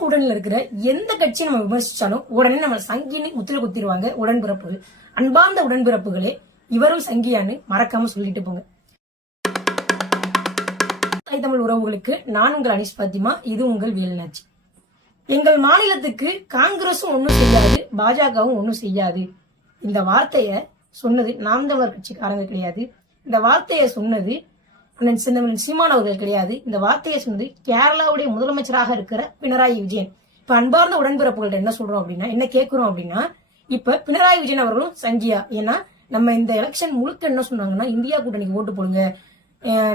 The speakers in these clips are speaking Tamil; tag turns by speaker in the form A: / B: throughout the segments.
A: கூட்டணியில் இருக்கிற எந்த கட்சியை நம்ம விமர்சிச்சாலும் உடனே நம்ம சங்கின்னு முத்திர குத்திடுவாங்க உடன்பிறப்புகள். அன்பார்ந்த உடன்பிறப்புகளே இவரும் சங்கியான்னு மறக்காம சொல்லிட்டு போங்க. தாய் தமிழ் உறவுகளுக்கு நான் உங்கள் அனிஷ் பாத்திமா இது உங்கள் வேலுநாச்சி. எங்கள் மாநிலத்துக்கு காங்கிரஸும் ஒன்றும் செய்யாது பாஜகவும் ஒன்றும் செய்யாது. இந்த வார்த்தைய சொன்னது நாம் தமிழர் கட்சிக்காரங்க கிடையாது. இந்த வார்த்தையை சொன்னது சீமான் அவர்கள் கிடையாது. இந்த வார்த்தையை சொன்னது கேரளாவுடைய முதலமைச்சராக இருக்கிற பினராயி விஜயன். இப்ப அன்பார்ந்த உடன்பிறப்புகள்ட்ட என்ன சொல்றோம் அப்படின்னா என்ன கேட்கிறோம் அப்படின்னா இப்ப பினராயி விஜயன் அவர்களும் சங்கியா. ஏன்னா நம்ம இந்த எலெக்ஷன் முழுக்க என்ன சொன்னாங்கன்னா இந்தியா கூட்டணிக்கு ஓட்டு போடுங்க.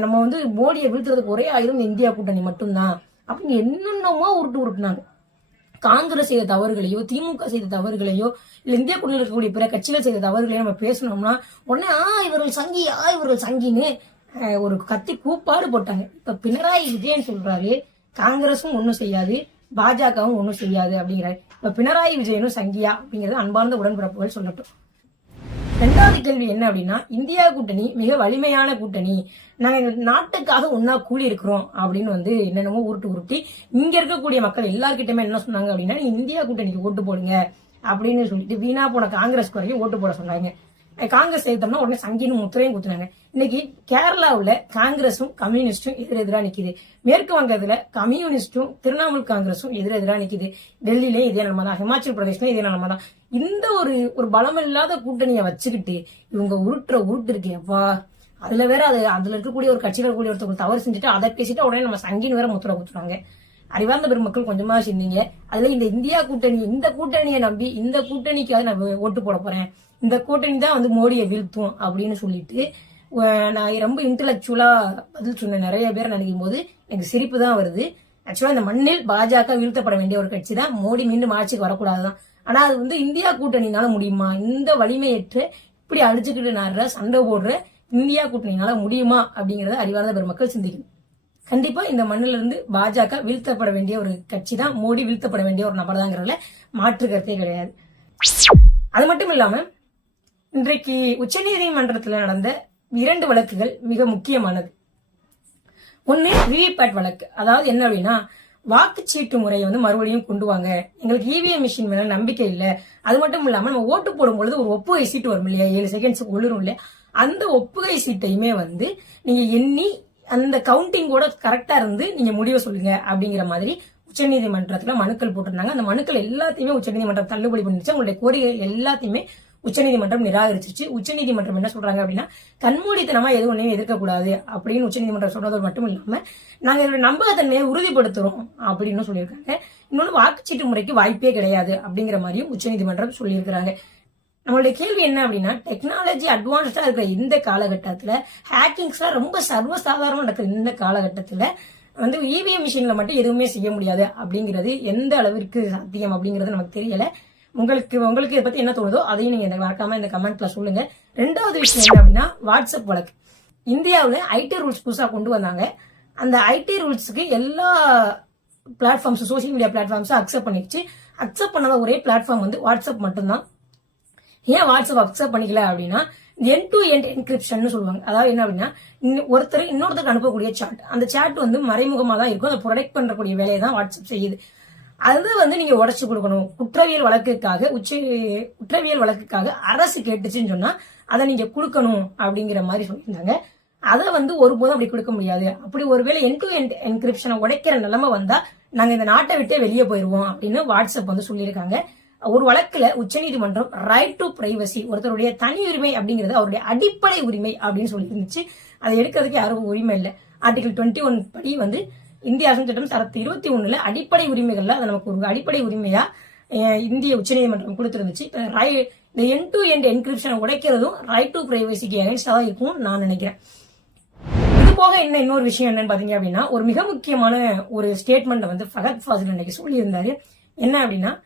A: நம்ம வந்து மோடியை வீழ்த்துறதுக்கு ஒரே ஆயுதம் இந்தியா கூட்டணி மட்டும்தான். அப்படின்னு என்னென்னமோ உருட்டு உருட்டுனாங்க. காங்கிரஸ் செய்த தவறுகளையோ திமுக செய்த தவறுகளையோ இல்ல இந்திய கூட்டணியில் இருக்கக்கூடிய பிற கட்சிகள் செய்த தவறுகளையோ நம்ம பேசணும்னா உடனே ஆ இவர்கள் சங்கி ஆ இவர்கள் சங்கின்னு ஒரு கத்தி கூப்பாடு போட்டாங்க. இப்ப பினராயி விஜயன் சொல்றாரு காங்கிரஸும் ஒண்ணும் செய்யாது பாஜகவும் ஒண்ணும் செய்யாது அப்படிங்கிறாரு. இப்ப பினராயி விஜயனும் சங்கியா அப்படிங்கறது அன்பார்ந்த உடன்பிறப்புகள் சொல்லட்டும். ரெண்டாவது கேள்வி என்ன அப்படின்னா இந்தியா கூட்டணி மிக வலிமையான கூட்டணி. நாங்க நாட்டுக்காக ஒன்னா கூடி இருக்கிறோம் அப்படின்னு வந்து என்னென்னமோ உருட்டு உருட்டி இங்க இருக்கக்கூடிய மக்கள் எல்லாருக்கிட்டமே என்ன சொன்னாங்க அப்படின்னா இந்தியா கூட்டணிக்கு ஓட்டு போடுங்க அப்படின்னு சொல்லிட்டு வீணா போன காங்கிரஸ் வரைக்கும் ஓட்டு போட சொன்னாங்க. காங்கிரஸ் எடுத்தோம்னா உடனே சங்கின்னு முத்திரையும் குத்துனாங்க. இன்னைக்கு கேரளாவில் காங்கிரஸும் கம்யூனிஸ்டும் எதிரெதிராக நிற்கிது மேற்கு வங்கத்தில் கம்யூனிஸ்டும் திரிணாமுல் காங்கிரஸும் எதிரெதிராக நிற்கிது டெல்லியிலே இதே நிலைமை தான் ஹிமாச்சல் பிரதேஷ்லயும் இதே நிலைமை தான் இந்த ஒரு ஒரு பலமில்லாத கூட்டணியை வச்சுக்கிட்டு இவங்க உருட்டுற உருட்டு இருக்கு. எவ்வா அதுல வேற அது அதுல இருக்கக்கூடிய ஒரு கட்சிகள் கூடிய ஒருத்தவங்க தவறு செஞ்சுட்டு அதை பேசிட்டு உடனே நம்ம சங்கின்னு வேற முத்திரை குத்துறாங்க அறிவார்ந்த பெருமக்கள் கொஞ்சமா சொன்னீங்க அதுல இந்த இந்தியா கூட்டணி இந்த கூட்டணியை நம்பி இந்த கூட்டணிக்காக நான் ஓட்டு போட போறேன். இந்த கூட்டணி தான் வந்து மோடியை வீழ்த்தும் அப்படின்னு சொல்லிட்டு நான் ரொம்ப இன்டலெக்சுவலா பதில் சொன்ன நிறைய பேர் நினைக்கும் போது எனக்கு சிரிப்பு தான் வருது. ஆக்சுவலா இந்த மண்ணில் பாஜக வீழ்த்தப்பட வேண்டிய ஒரு கட்சி தான். மோடி மீண்டும் ஆட்சிக்கு வரக்கூடாதுதான் ஆனா அது வந்து இந்தியா கூட்டணினால முடியுமா? இந்த வலிமையற்ற இப்படி அடிச்சுக்கிட்டு நாடுற சண்டை போடுற இந்தியா கூட்டணினால முடியுமா? அப்படிங்கறத அறிவார்ந்த பெருமக்கள் சிந்திக்கணும். கண்டிப்பா இந்த மண்ணில இருந்து பாஜக வீழ்த்தப்பட வேண்டிய ஒரு கட்சி தான். மோடி வீழ்த்தப்பட வேண்டிய ஒரு நபர் தாங்கிறதுல மாற்று கருத்தே கிடையாது. அது மட்டும் இல்லாம இன்றைக்கு உச்சநீதிமன்றத்தில் நடந்த இரண்டு வழக்குகள் மிக முக்கியமானது. ஒன்று விவிபேட் வழக்கு. அதாவது என்ன அப்படின்னா வாக்குச்சீட்டு முறையை வந்து மறுபடியும் கொண்டு வாங்க. எங்களுக்கு இவிஎம் மிஷின் மேல நம்பிக்கை இல்லை. அது மட்டும் இல்லாம நம்ம ஓட்டு போடும் பொழுது ஒரு ஒப்புகை சீட்டு வரும் இல்லையா? ஏழு செகண்ட்ஸுக்கு ஒளிரும் இல்லையா? அந்த ஒப்புகை சீட்டையுமே வந்து நீங்க எண்ணி அந்த கவுண்டிங் கூட கரெக்டா இருந்து நீங்க முடிவை சொல்லுங்க அப்படிங்கிற மாதிரி உச்சநீதிமன்றத்துல மனுக்கள் போட்டிருந்தாங்க. அந்த மனுக்கள் எல்லாத்தையுமே உச்சநீதிமன்றம் தள்ளுபடி பண்ணிருச்சு உங்களுடைய கோரிக்கைகள் எல்லாத்தையுமே உச்சநீதிமன்றம் நிராகரிச்சிருச்சு. உச்சநீதிமன்றம் என்ன சொல்றாங்க அப்படின்னா கண்மூடித்தனமா எதுவும் ஒன்றையும் எதிர்க்கக்கூடாது அப்படின்னு உச்சநீதிமன்றம் சொன்னதோடு மட்டும் இல்லாம நாங்க இதோட நம்பகத்தன்மையை உறுதிப்படுத்துறோம் அப்படின்னு சொல்லியிருக்காங்க. இன்னொன்று வாக்குச்சீட்டு முறைக்கு வாய்ப்பே கிடையாது அப்படிங்கிற மாதிரியும் உச்சநீதிமன்றம் சொல்லியிருக்கிறாங்க. நம்மளுடைய கேள்வி என்ன அப்படின்னா டெக்னாலஜி அட்வான்ஸ்டா இருக்கிற இந்த காலகட்டத்துல ஹேக்கிங்ஸ்லாம் ரொம்ப சர்வசாதாரணமா நடக்கிற இந்த காலகட்டத்துல வந்து இவிஎம் மிஷின்ல மட்டும் எதுவுமே செய்ய முடியாது அப்படிங்கிறது எந்த அளவிற்கு சாத்தியம் அப்படிங்கிறது நமக்கு தெரியல. உங்களுக்கு உங்களுக்கு இதை பத்தி என்ன தோணுதோ அதையும் நீங்க எனக்கு மறக்காம இந்த கமெண்ட்ல சொல்லுங்க. ரெண்டாவது விஷயம் என்ன அப்படின்னா வாட்ஸ்அப் வழக்கு. இந்தியாவில் ஐடி ரூல்ஸ் புதுசாக கொண்டு வந்தாங்க. அந்த ஐடி ரூல்ஸுக்கு எல்லா பிளாட்ஃபார்ம்ஸ் சோஷியல் மீடியா பிளாட்ஃபார்ம்ஸும் அக்செப்ட் பண்ணிடுச்சு. அக்செப்ட் பண்ணாத ஒரே பிளாட்ஃபார்ம் வந்து வாட்ஸ்அப் மட்டும்தான். ஏன் வாட்ஸ்அப் அக்செப்ட் பண்ணிக்கல அப்படின்னா என் டு எண்ட் என்கிரிப்ஷன் சொல்லுவாங்க. அதாவது என்ன அப்படின்னா ஒருத்தர் இன்னொருத்தருக்கு அனுப்பக்கூடிய சாட் அந்த சாட் வந்து மறைமுகமாக தான் இருக்கும். அதை ப்ரொடெக்ட் பண்ணக்கூடிய வேலையை தான் வாட்ஸ்அப் செய்யுது. அது வந்து நீங்க உடச்சு கொடுக்கணும். குற்றவியல் வழக்குக்காக உச்ச குற்றவியல் வழக்குக்காக அரசு கேட்டுச்சுன்னு சொன்னா அதை நீங்க கொடுக்கணும் அப்படிங்கிற மாதிரி சொல்லியிருந்தாங்க. அதை வந்து ஒருபோதும் அப்படி கொடுக்க முடியாது. அப்படி ஒருவேளை என் டு என் என்கிரிப்ஷனை உடைக்கிற நிலைமை வந்தா நாங்க இந்த நாட்டை விட்டே வெளியே போயிருவோம் அப்படின்னு வாட்ஸ்அப் வந்து சொல்லியிருக்காங்க. ஒரு வழக்குல உச்சநீதிமன்றம் ரைட் டு பிரைவசி ஒருத்தருடைய தனி உரிமை அப்படிங்கிறது அவருடைய அடிப்படை உரிமை அப்படின்னு சொல்லி இருந்துச்சு அதை எடுக்கிறதுக்கு யாருக்கும் உரிமை இல்லை. ஆர்டிகல் டுவெண்ட்டி ஒன் படி வந்து இந்திய அரசு சட்டம் சரத்து இருபத்தி ஒண்ணுல அடிப்படை உரிமைகள்ல அது நமக்கு ஒரு அடிப்படை உரிமையா இந்திய உச்சநீதிமன்றம் கொடுத்துருந்துச்சு. இப்போ ரை- இந்த என் டு எண்ட் என்கிரிப்ஷனை உடைக்கிறதும் ரைட் டு பிரைவசிக்கு அகைன்ஸ்டா தான் இருக்கும் நான் நினைக்கிறேன். இது போக என்ன இன்னொரு விஷயம் என்னன்னு பாத்தீங்க அப்படின்னா ஒரு மிக முக்கியமான ஒரு ஸ்டேட்மெண்ட் வந்து ஃபகத் ஃபாசில் இன்னைக்கு சொல்லியிருந்தாரு. என்ன அப்படின்னா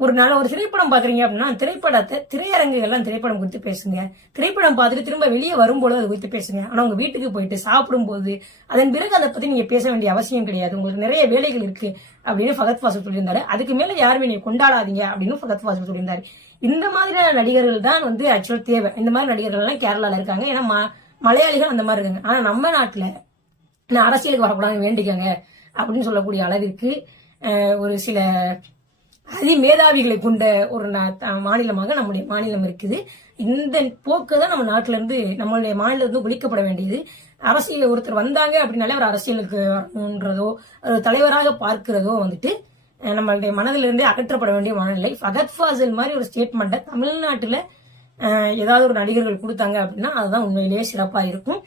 A: ஒரு நாள் ஒரு திரைப்படம் பாக்குறீங்க அப்படின்னா திரைப்படத்தை திரையரங்குகள்லாம் திரைப்படம் குறித்து பேசுங்க. திரைப்படம் பார்த்துட்டு திரும்ப வெளியே வரும்போது அது குறித்து பேசுங்க. ஆனா உங்க வீட்டுக்கு போயிட்டு சாப்பிடும் போது அதன் பிறகு அதை பத்தி நீங்க பேச வேண்டிய அவசியம் கிடையாது. உங்களுக்கு நிறைய வேலைகள் இருக்கு அப்படின்னு ஃபகத் ஃபாசில் சொல்லியிருந்தாரு. அதுக்கு மேல யாருமே நீங்க கொண்டாடாதீங்க அப்படின்னு ஃபகத் ஃபாசில் சொல்லியிருந்தாரு. இந்த மாதிரியான நடிகர்கள் தான் வந்து ஆக்சுவல் தேவை. இந்த மாதிரி நடிகர்கள் எல்லாம் கேரளால இருக்காங்க. ஏன்னா ம- மலையாளிகள் அந்த மாதிரி இருக்காங்க. ஆனா நம்ம நாட்டுல நான் அரசியலுக்கு வரக்கூடாதுன்னு வேண்டிக்கங்க அப்படின்னு சொல்லக்கூடிய அளவிற்கு ஒரு சில அதிமேதாவிகளை கொண்ட ஒரு த- மாநிலமாக நம்முடைய மாநிலம் இருக்குது. இந்த போக்கு தான் நம்ம நாட்டில இருந்து நம்மளுடைய மாநிலம் இருந்து ஒழிக்கப்பட வேண்டியது. அரசியல் ஒருத்தர் வந்தாங்க அப்படின்னாலே ஒரு அரசியலுக்கு வரணுன்றதோ ஒரு தலைவராக பார்க்கிறதோ வந்துட்டு நம்மளுடைய நம்மளுடைய மனதிலிருந்தே அகற்றப்பட வேண்டிய மனநிலை. ஃபகத் ஃபாசில் மாதிரி ஒரு ஸ்டேட்மெண்ட்டை தமிழ்நாட்டுல ஏதாவது ஒரு நடிகர்கள் கொடுத்தாங்க அப்படின்னா அதுதான் உண்மையிலேயே சிறப்பா இருக்கும்.